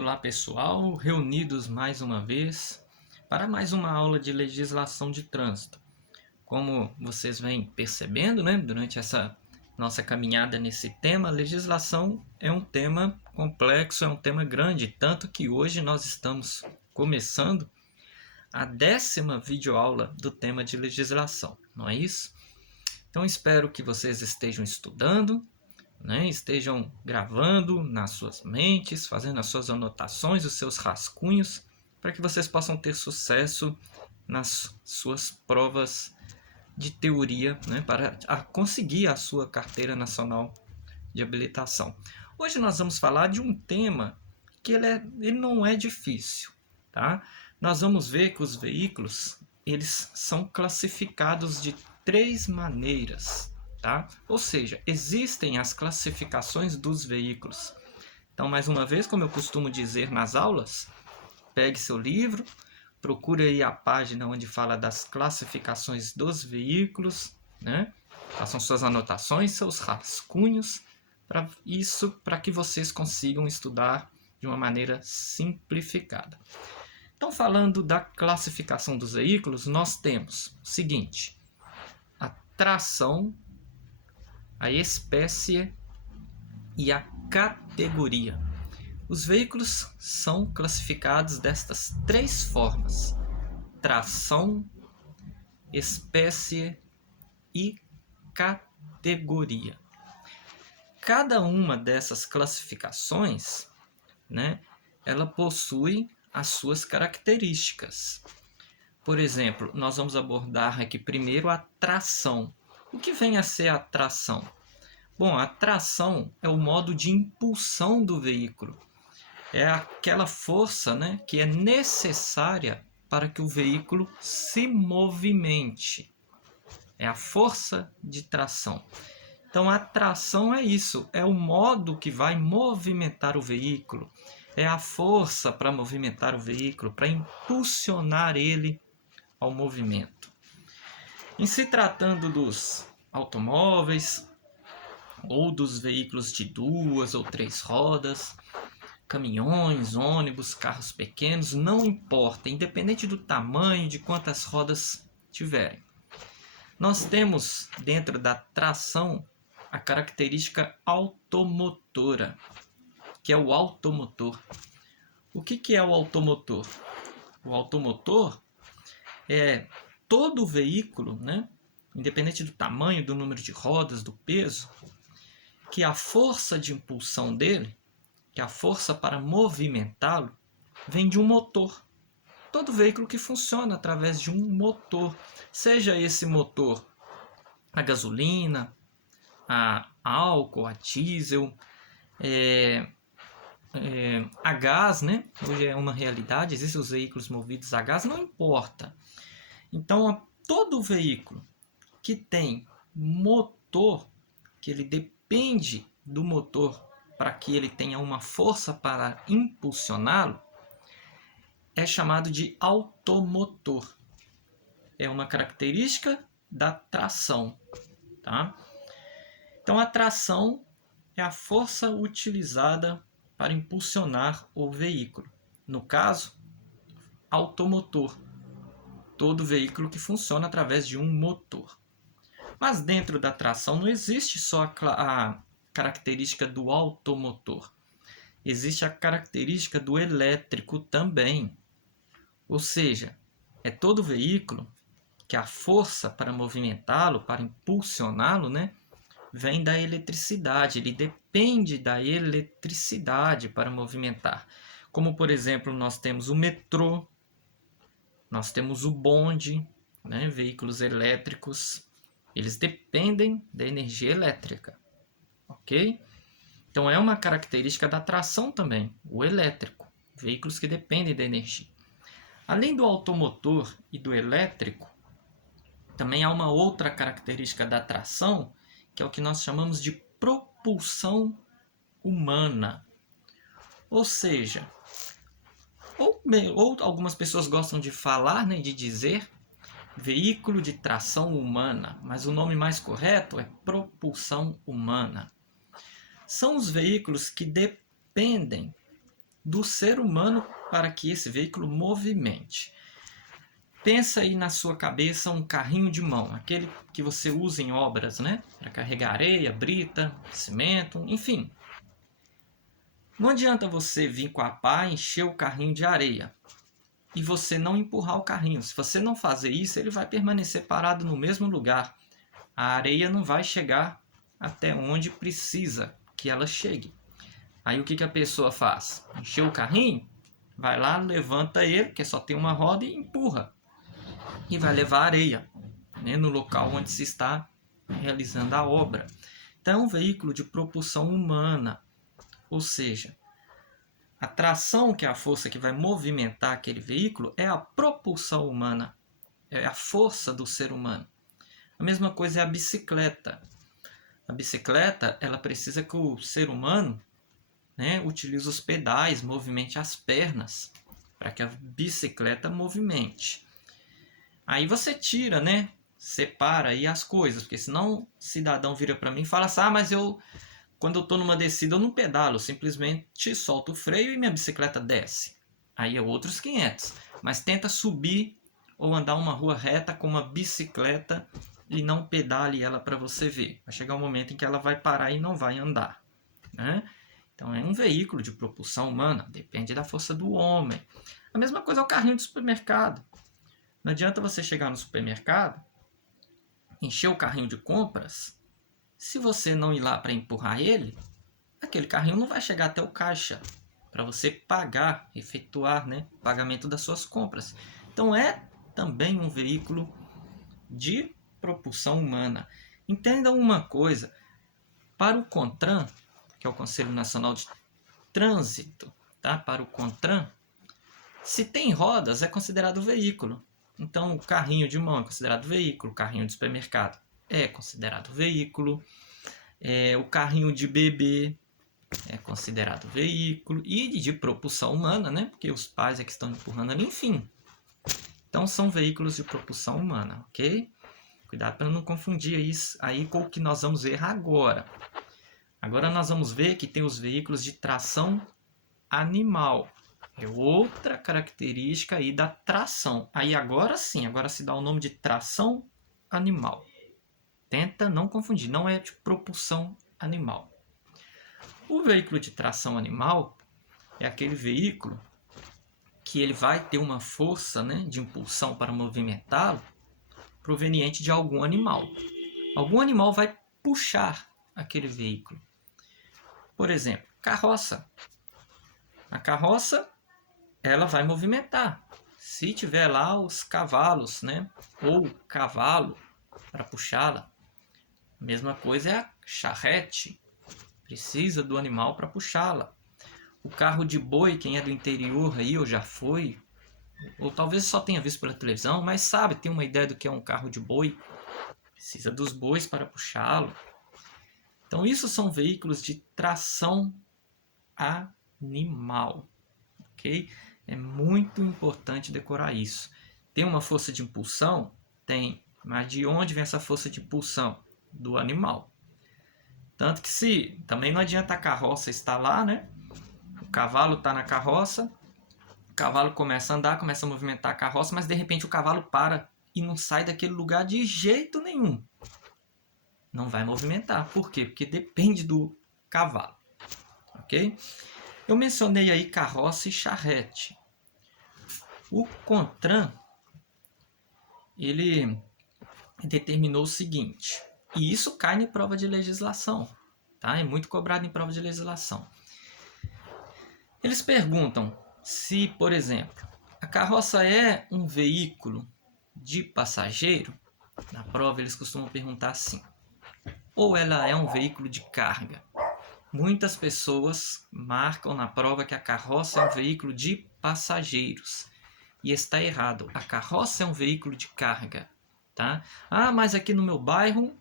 Olá pessoal, reunidos mais uma vez para mais uma aula de legislação de trânsito. Como vocês vêm percebendo, durante essa nossa caminhada nesse tema, legislação é um tema complexo, é um tema grande, tanto que hoje nós estamos começando a 10ª videoaula do tema de legislação, não é isso? Então espero que vocês estejam estudando, estejam gravando nas suas mentes, fazendo as suas anotações, os seus rascunhos, para que vocês possam ter sucesso nas suas provas de teoria, para conseguir a sua carteira nacional de habilitação. Hoje nós vamos falar de um tema que ele não é difícil, tá? Nós vamos ver que os veículos eles são classificados de 3 maneiras. Tá? Ou seja, existem as classificações dos veículos. Então, mais uma vez, como eu costumo dizer nas aulas, pegue seu livro, procure aí a página onde fala das classificações dos veículos, façam suas anotações, seus rascunhos, para que vocês consigam estudar de uma maneira simplificada. Então, falando da classificação dos veículos, nós temos o seguinte: a tração, a espécie e a categoria. Os veículos são classificados destas 3 formas: tração, espécie e categoria. Cada uma dessas classificações, ela possui as suas características. Por exemplo, nós vamos abordar aqui primeiro a tração. O que vem a ser a tração? Bom, a tração é o modo de impulsão do veículo. É aquela força, que é necessária para que o veículo se movimente. É a força de tração. Então, a tração é isso, é o modo que vai movimentar o veículo. É a força para movimentar o veículo, para impulsionar ele ao movimento. Em se tratando dos automóveis ou dos veículos de 2 ou 3 rodas, caminhões, ônibus, carros pequenos, não importa, independente do tamanho, de quantas rodas tiverem. Nós temos dentro da tração a característica automotora, que é o automotor. O que é o automotor? O automotor é todo o veículo, independente do tamanho, do número de rodas, do peso, que a força de impulsão dele, que a força para movimentá-lo, vem de um motor. Todo veículo que funciona através de um motor, seja esse motor a gasolina, a álcool, a diesel, a gás, hoje é uma realidade, existem os veículos movidos a gás, não importa. Então, todo veículo que tem motor, que ele depende do motor para que ele tenha uma força para impulsioná-lo, é chamado de automotor. É uma característica da tração. Tá? Então, a tração é a força utilizada para impulsionar o veículo. No caso, automotor. Todo veículo que funciona através de um motor. Mas dentro da tração não existe só a característica do automotor. Existe a característica do elétrico também. Ou seja, é todo veículo que a força para movimentá-lo, para impulsioná-lo, vem da eletricidade. Ele depende da eletricidade para movimentar. Como, por exemplo, nós temos o metrô, nós temos o bonde, veículos elétricos, eles dependem da energia elétrica, ok? Então é uma característica da tração também, o elétrico, veículos que dependem da energia. Além do automotor e do elétrico, também há uma outra característica da tração, que é o que nós chamamos de propulsão humana. Ou seja, ou algumas pessoas gostam de falar, de dizer veículo de tração humana, mas o nome mais correto é propulsão humana. São os veículos que dependem do ser humano para que esse veículo movimente. Pensa aí na sua cabeça um carrinho de mão, aquele que você usa em obras, né? Para carregar areia, brita, cimento, enfim. Não adianta você vir com a pá e encher o carrinho de areia e você não empurrar o carrinho. Se você não fazer isso, ele vai permanecer parado no mesmo lugar. A areia não vai chegar até onde precisa que ela chegue. Aí o que a pessoa faz? Encheu o carrinho, vai lá, levanta ele, que só tem uma roda, e empurra. E vai levar areia, né, no local onde se está realizando a obra. Então é um veículo de propulsão humana. Ou seja, a tração, que é a força que vai movimentar aquele veículo, é a propulsão humana. É a força do ser humano. A mesma coisa é a bicicleta. A bicicleta, ela precisa que o ser humano, né, utilize os pedais, movimente as pernas, para que a bicicleta movimente. Aí você tira, né, separa aí as coisas, porque senão o cidadão vira para mim e fala assim, mas quando eu estou numa descida eu não pedalo, eu simplesmente solto o freio e minha bicicleta desce. Aí é outros 500. Mas tenta subir ou andar uma rua reta com uma bicicleta e não pedale ela para você ver. Vai chegar um momento em que ela vai parar e não vai andar, né? Então é um veículo de propulsão humana, depende da força do homem. A mesma coisa é o carrinho de supermercado. Não adianta você chegar no supermercado, encher o carrinho de compras, se você não ir lá para empurrar ele, aquele carrinho não vai chegar até o caixa para você pagar, efetuar, né, o pagamento das suas compras. Então é também um veículo de propulsão humana. Entendam uma coisa, para o CONTRAN, que é o Conselho Nacional de Trânsito, tá? Para o CONTRAN, se tem rodas é considerado veículo. Então o carrinho de mão é considerado veículo, o carrinho de supermercado é considerado veículo, o carrinho de bebê é considerado veículo, e de propulsão humana, né? Porque os pais é que estão empurrando ali, enfim. Então são veículos de propulsão humana, ok? Cuidado para não confundir isso aí com o que nós vamos ver agora. Agora nós vamos ver que tem os veículos de tração animal. É outra característica aí da tração. Aí agora sim, agora se dá o nome de tração animal. Tenta não confundir, não é de propulsão animal. O veículo de tração animal é aquele veículo que ele vai ter uma força, né, de impulsão para movimentá-lo proveniente de algum animal. Algum animal vai puxar aquele veículo. Por exemplo, carroça. A carroça, ela vai movimentar. Se tiver lá os cavalos, né, ou cavalo para puxá-la. A mesma coisa é a charrete. Precisa do animal para puxá-la. O carro de boi, quem é do interior aí ou já foi, ou talvez só tenha visto pela televisão, mas sabe, tem uma ideia do que é um carro de boi. Precisa dos bois para puxá-lo. Então isso são veículos de tração animal, ok? É muito importante decorar isso. Tem uma força de impulsão? Tem. Mas de onde vem essa força de impulsão? Do animal. Tanto que se também não adianta a carroça estar lá, né? O cavalo está na carroça, o cavalo começa a andar, começa a movimentar a carroça, mas de repente o cavalo para e não sai daquele lugar de jeito nenhum. Não vai movimentar. Por quê? Porque depende do cavalo. Ok? Eu mencionei aí carroça e charrete. O CONTRAN, ele determinou o seguinte, e isso cai em prova de legislação, tá? É muito cobrado em prova de legislação. Eles perguntam se, por exemplo, a carroça é um veículo de passageiro. Na prova eles costumam perguntar assim, ou ela é um veículo de carga. Muitas pessoas marcam na prova que a carroça é um veículo de passageiros. E está errado. A carroça é um veículo de carga. Tá? Mas aqui no meu bairro,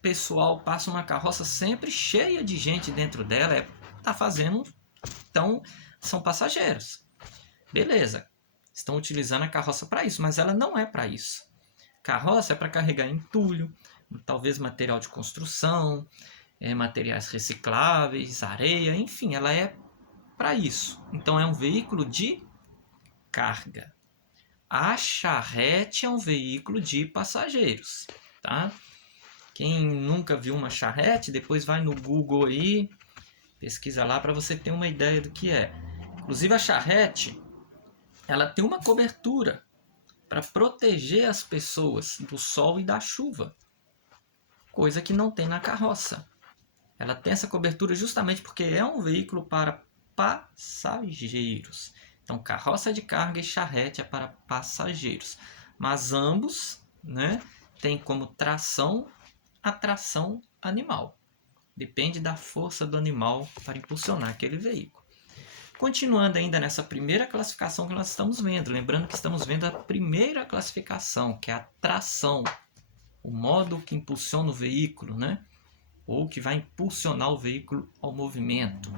pessoal passa uma carroça sempre cheia de gente dentro dela. Tá fazendo. Então, são passageiros. Beleza. Estão utilizando a carroça para isso, mas ela não é para isso. Carroça é para carregar entulho, talvez material de construção, materiais recicláveis, areia, enfim, ela é para isso. Então é um veículo de carga. A charrete é um veículo de passageiros, tá? Quem nunca viu uma charrete, depois vai no Google aí, pesquisa lá para você ter uma ideia do que é. Inclusive a charrete, ela tem uma cobertura para proteger as pessoas do sol e da chuva, coisa que não tem na carroça. Ela tem essa cobertura justamente porque é um veículo para passageiros. Então, carroça de carga e charrete é para passageiros. Mas ambos, né, têm como tração a tração animal. Depende da força do animal para impulsionar aquele veículo. Continuando ainda nessa primeira classificação que nós estamos vendo, lembrando que estamos vendo a primeira classificação, que é a tração, o modo que impulsiona o veículo, né? Ou que vai impulsionar o veículo ao movimento.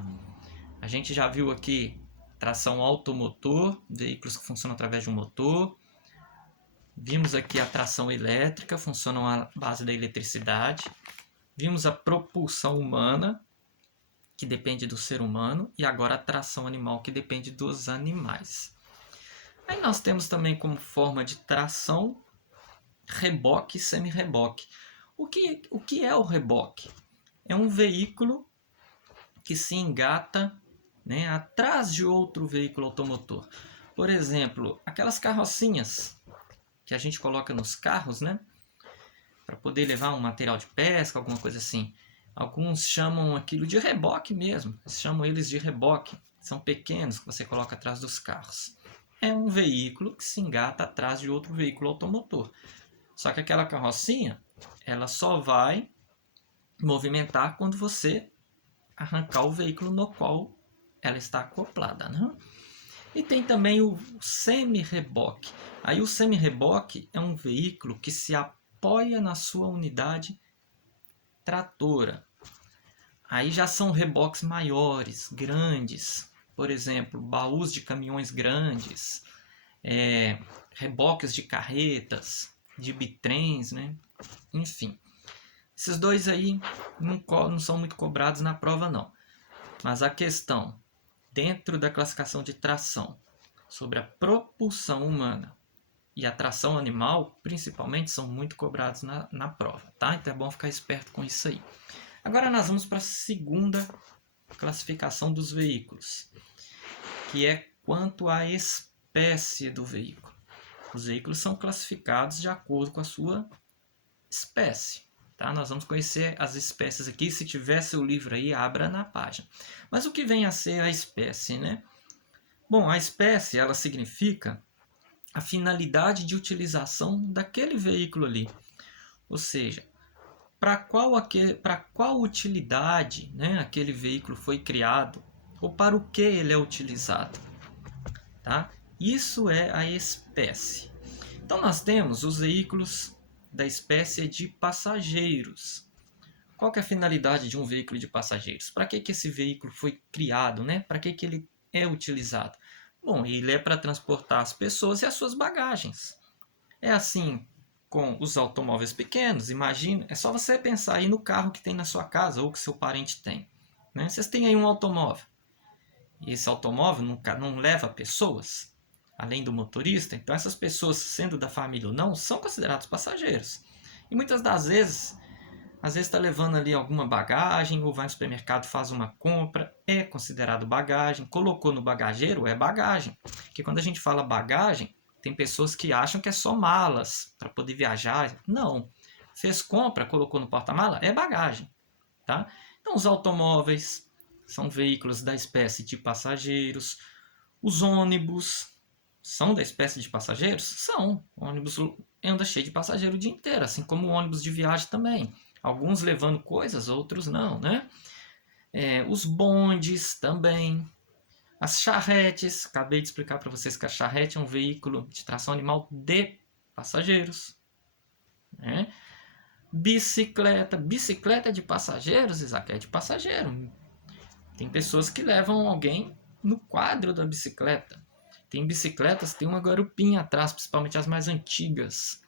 A gente já viu aqui tração automotor, veículos que funcionam através de um motor. Vimos aqui a tração elétrica, funcionam à base da eletricidade. Vimos a propulsão humana, que depende do ser humano, e agora a tração animal, que depende dos animais. Aí nós temos também como forma de tração reboque e semi-reboque. O que é o reboque? É um veículo que se engata, né, atrás de outro veículo automotor. Por exemplo, aquelas carrocinhas que a gente coloca nos carros, né, para poder levar um material de pesca, alguma coisa assim. Alguns chamam aquilo de reboque mesmo, chamam eles de reboque. São pequenos que você coloca atrás dos carros. É um veículo que se engata atrás de outro veículo automotor. Só que aquela carrocinha, ela só vai movimentar quando você arrancar o veículo no qual ela está acoplada, né? E tem também o semi-reboque. Aí o semi-reboque é um veículo que se apoia na sua unidade tratora. Aí já são reboques maiores, grandes. Por exemplo, baús de caminhões grandes, reboques de carretas, de bitrens, né? Enfim. Esses dois aí não são muito cobrados na prova, não. Mas a questão, dentro da classificação de tração, sobre a propulsão humana e a tração animal, principalmente, são muito cobrados na prova, tá? Então é bom ficar esperto com isso aí. Agora nós vamos para a segunda classificação dos veículos, que é quanto à espécie do veículo. Os veículos são classificados de acordo com a sua espécie. Tá? Nós vamos conhecer as espécies aqui. Se tiver seu livro aí, abra na página. Mas o que vem a ser a espécie, né? Bom, a espécie, ela significa a finalidade de utilização daquele veículo ali. Ou seja, para qual utilidade, né, aquele veículo foi criado, ou para o que ele é utilizado. Tá? Isso é a espécie. Então nós temos os veículos da espécie de passageiros. Qual que é a finalidade de um veículo de passageiros? Para que esse veículo foi criado? Né? Para que ele é utilizado? Bom, ele é para transportar as pessoas e as suas bagagens. É assim com os automóveis pequenos. Imagina, é só você pensar aí no carro que tem na sua casa ou que seu parente tem. Né? Vocês têm aí um automóvel. E esse automóvel não leva pessoas, além do motorista. Então essas pessoas, sendo da família ou não, são considerados passageiros. E muitas das vezes, está levando ali alguma bagagem, ou vai no supermercado, faz uma compra, é considerado bagagem. Colocou no bagageiro, é bagagem. Porque quando a gente fala bagagem, tem pessoas que acham que é só malas para poder viajar. Não. Fez compra, colocou no porta-mala, é bagagem. Tá? Então os automóveis são veículos da espécie de passageiros. Os ônibus são da espécie de passageiros? São. O ônibus anda cheio de passageiro o dia inteiro, assim como o ônibus de viagem também. Alguns levando coisas, outros não, né? Os bondes também. As charretes. Acabei de explicar para vocês que a charrete é um veículo de tração animal de passageiros. Né? Bicicleta. Bicicleta de passageiros, Isaac, é de passageiro. Tem pessoas que levam alguém no quadro da bicicleta. Tem bicicletas que tem uma garupinha atrás, principalmente as mais antigas.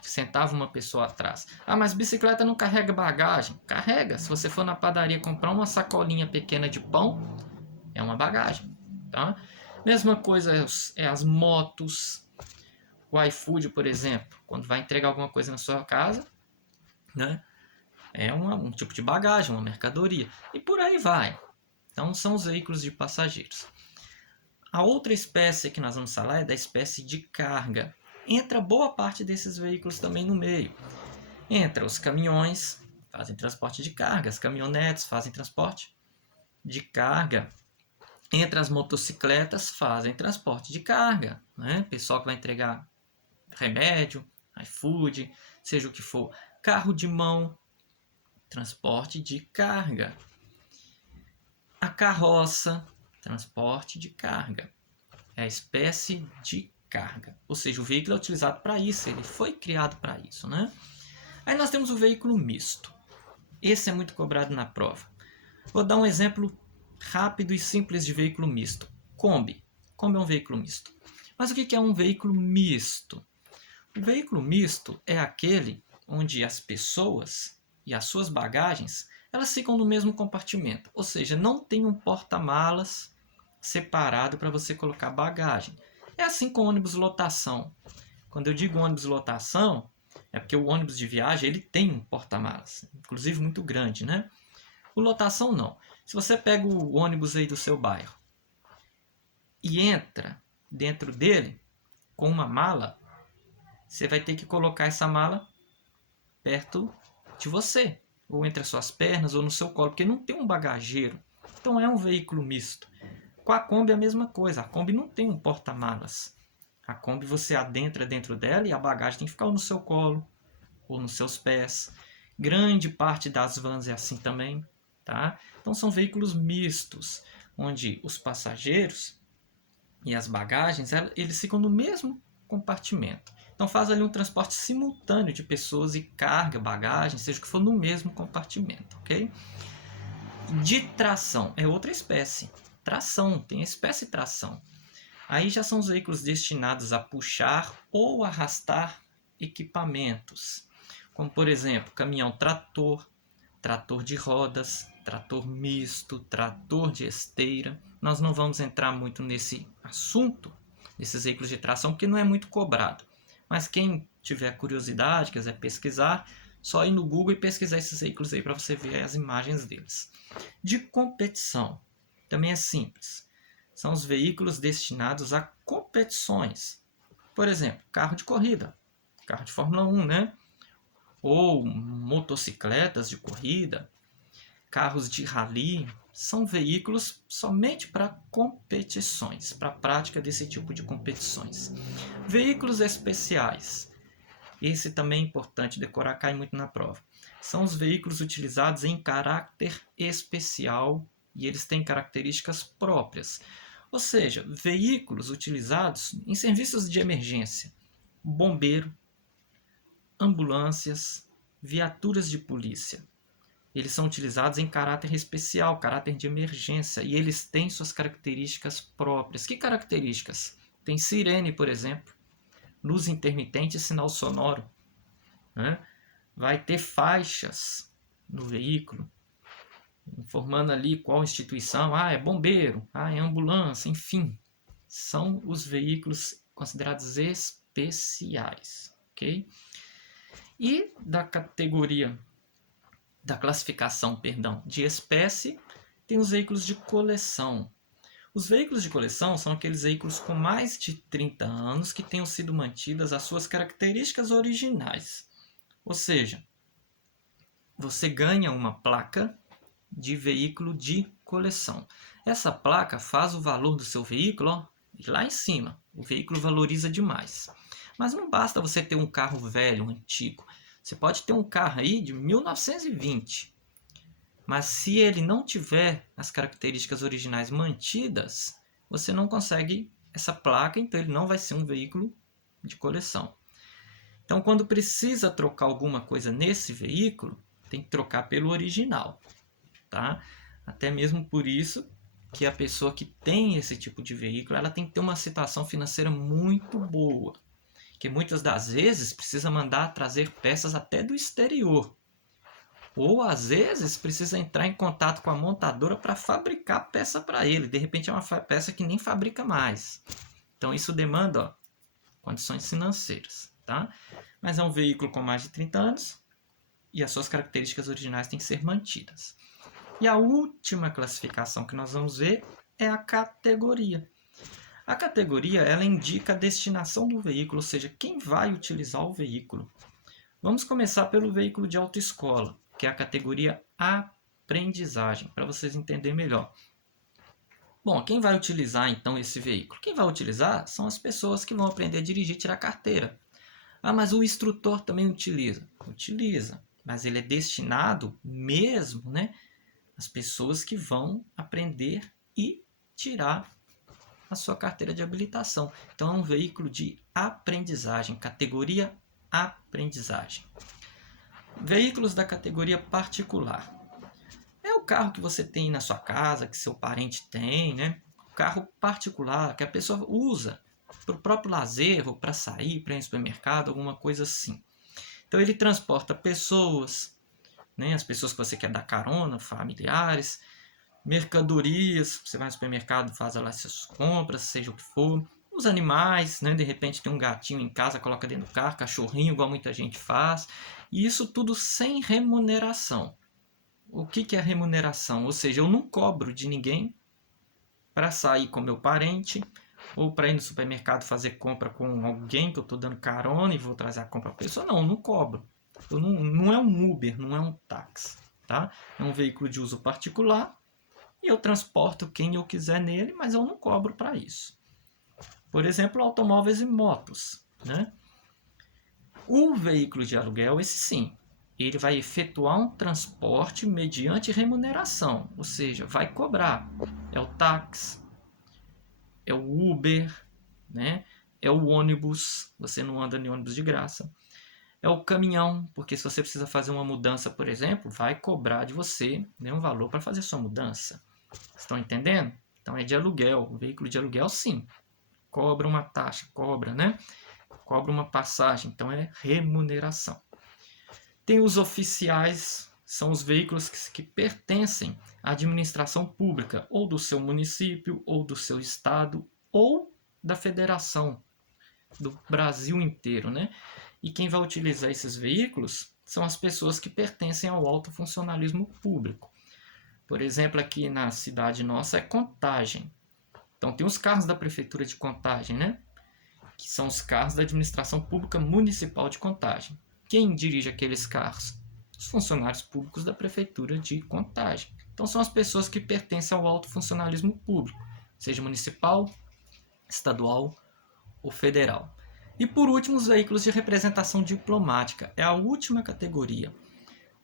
Sentava uma pessoa atrás. Ah, mas bicicleta não carrega bagagem? Carrega. Se você for na padaria comprar uma sacolinha pequena de pão, é uma bagagem, tá? Mesma coisa é as motos, o iFood, por exemplo, quando vai entregar alguma coisa na sua casa, né? É um tipo de bagagem, uma mercadoria. E por aí vai. Então são os veículos de passageiros. A outra espécie que nós vamos falar é da espécie de carga. Entra boa parte desses veículos também no meio. Entra os caminhões, fazem transporte de carga, as caminhonetes fazem transporte de carga. Entra as motocicletas, fazem transporte de carga. Né? Pessoal que vai entregar remédio, iFood, seja o que for. Carro de mão, transporte de carga. A carroça, transporte de carga. É a espécie de carga. Ou seja, o veículo é utilizado para isso, ele foi criado para isso, né? Aí nós temos o veículo misto. Esse é muito cobrado na prova. Vou dar um exemplo rápido e simples de veículo misto. Kombi. Kombi é um veículo misto. Mas o que é um veículo misto? O veículo misto é aquele onde as pessoas e as suas bagagens elas ficam no mesmo compartimento. Ou seja, não tem um porta-malas separado para você colocar bagagem. É assim com ônibus lotação. Quando eu digo ônibus lotação, é porque o ônibus de viagem ele tem um porta-malas, inclusive muito grande, né? O lotação não. Se você pega o ônibus aí do seu bairro e entra dentro dele com uma mala, você vai ter que colocar essa mala perto de você, ou entre as suas pernas, ou no seu colo, porque não tem um bagageiro. Então é um veículo misto. Com a Kombi é a mesma coisa. A Kombi não tem um porta-malas. A Kombi você adentra dentro dela e a bagagem tem que ficar no seu colo ou nos seus pés. Grande parte das vans é assim também, tá? Então são veículos mistos, onde os passageiros e as bagagens eles ficam no mesmo compartimento. Então faz ali um transporte simultâneo de pessoas e carga, bagagem, seja o que for, no mesmo compartimento, ok? De tração é outra espécie. Tração, tem a espécie tração. Aí já são os veículos destinados a puxar ou arrastar equipamentos, como por exemplo, caminhão trator, trator de rodas, trator misto, trator de esteira. Nós não vamos entrar muito nesse assunto, desses veículos de tração, porque não é muito cobrado. Mas quem tiver curiosidade, quiser pesquisar, só ir no Google e pesquisar esses veículos aí para você ver as imagens deles. De competição, também é simples. São os veículos destinados a competições. Por exemplo, carro de corrida, carro de Fórmula 1, né? Ou motocicletas de corrida, carros de rally, são veículos somente para competições, para a prática desse tipo de competições. Veículos especiais. Esse também é importante decorar, cai muito na prova. São os veículos utilizados em caráter especial e eles têm características próprias. Ou seja, veículos utilizados em serviços de emergência, bombeiro, ambulâncias, viaturas de polícia. Eles são utilizados em caráter especial, caráter de emergência, e eles têm suas características próprias. Que características? Tem sirene, por exemplo, luz intermitente e sinal sonoro. Né? Vai ter faixas no veículo, informando ali qual instituição, é bombeiro, é ambulância, enfim. São os veículos considerados especiais, ok? E da categoria, da classificação, de espécie, tem os veículos de coleção. Os veículos de coleção são aqueles veículos com mais de 30 anos que tenham sido mantidas as suas características originais. Ou seja, você ganha uma placa de veículo de coleção. Essa placa faz o valor do seu veículo lá em cima. O veículo valoriza demais. Mas não basta você ter um carro velho, antigo. Você pode ter um carro aí de 1920. Mas se ele não tiver as características originais mantidas, você não consegue essa placa, então ele não vai ser um veículo de coleção. Então, quando precisa trocar alguma coisa nesse veículo, tem que trocar pelo original, tá? Até mesmo por isso que a pessoa que tem esse tipo de veículo, ela tem que ter uma situação financeira muito boa, que muitas das vezes precisa mandar trazer peças até do exterior. Ou às vezes precisa entrar em contato com a montadora para fabricar a peça para ele. De repente é uma peça que nem fabrica mais. Então isso demanda, ó, condições financeiras, tá? Mas é um veículo com mais de 30 anos e as suas características originais têm que ser mantidas. E a última classificação que nós vamos ver é a categoria. A categoria, ela indica a destinação do veículo, ou seja, quem vai utilizar o veículo. Vamos começar pelo veículo de autoescola, que é a categoria aprendizagem, para vocês entenderem melhor. Bom, quem vai utilizar então esse veículo? Quem vai utilizar são as pessoas que vão aprender a dirigir e tirar carteira. Ah, mas o instrutor também utiliza? Utiliza, mas ele é destinado mesmo, né, às pessoas que vão aprender e tirar a sua carteira de habilitação. Então é um veículo de aprendizagem, categoria aprendizagem. Veículos da categoria particular. É o carro que você tem na sua casa, que seu parente tem, né? O carro particular que a pessoa usa para o próprio lazer, ou para sair, para ir no supermercado, alguma coisa assim. Então ele transporta pessoas, né? As pessoas que você quer dar carona, familiares, mercadorias, você vai no supermercado, faz lá suas compras, seja o que for. Os animais, né? De repente tem um gatinho em casa, coloca dentro do carro, cachorrinho, igual muita gente faz. E isso tudo sem remuneração. O que é remuneração? Ou seja, eu não cobro de ninguém para sair com meu parente ou para ir no supermercado fazer compra com alguém que eu estou dando carona e vou trazer a compra para a pessoa. Não, eu não cobro. Não é um Uber, não é um táxi. Tá? É um veículo de uso particular e eu transporto quem eu quiser nele, mas eu não cobro para isso. Por exemplo, automóveis e motos. Né? O veículo de aluguel, esse sim, ele vai efetuar um transporte mediante remuneração, ou seja, vai cobrar. É o táxi, é o Uber, né? É o ônibus, você não anda em ônibus de graça. É o caminhão, porque se você precisa fazer uma mudança, por exemplo, vai cobrar de você, né, um valor para fazer sua mudança. Estão entendendo? Então é de aluguel, o veículo de aluguel sim, cobra uma taxa, cobra, né? Cobra uma passagem, então é remuneração. Tem os oficiais, são os veículos que pertencem à administração pública, ou do seu município, ou do seu estado, ou da federação, do Brasil inteiro, né? E quem vai utilizar esses veículos são as pessoas que pertencem ao alto funcionalismo público. Por exemplo, aqui na cidade nossa é Contagem. Então tem os carros da prefeitura de Contagem, né? Que são os carros da administração pública municipal de Contagem. Quem dirige aqueles carros? Os funcionários públicos da prefeitura de Contagem. Então são as pessoas que pertencem ao alto funcionalismo público, seja municipal, estadual ou federal. E por último, os veículos de representação diplomática. É a última categoria.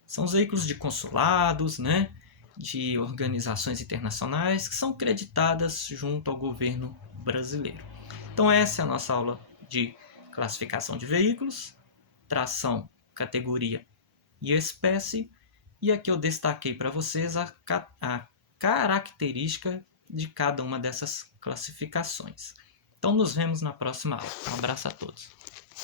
São os veículos de consulados, né, de organizações internacionais que são creditadas junto ao governo brasileiro. Então essa é a nossa aula de classificação de veículos, tração, categoria e espécie. E aqui eu destaquei para vocês a característica de cada uma dessas classificações. Então nos vemos na próxima aula. Um abraço a todos.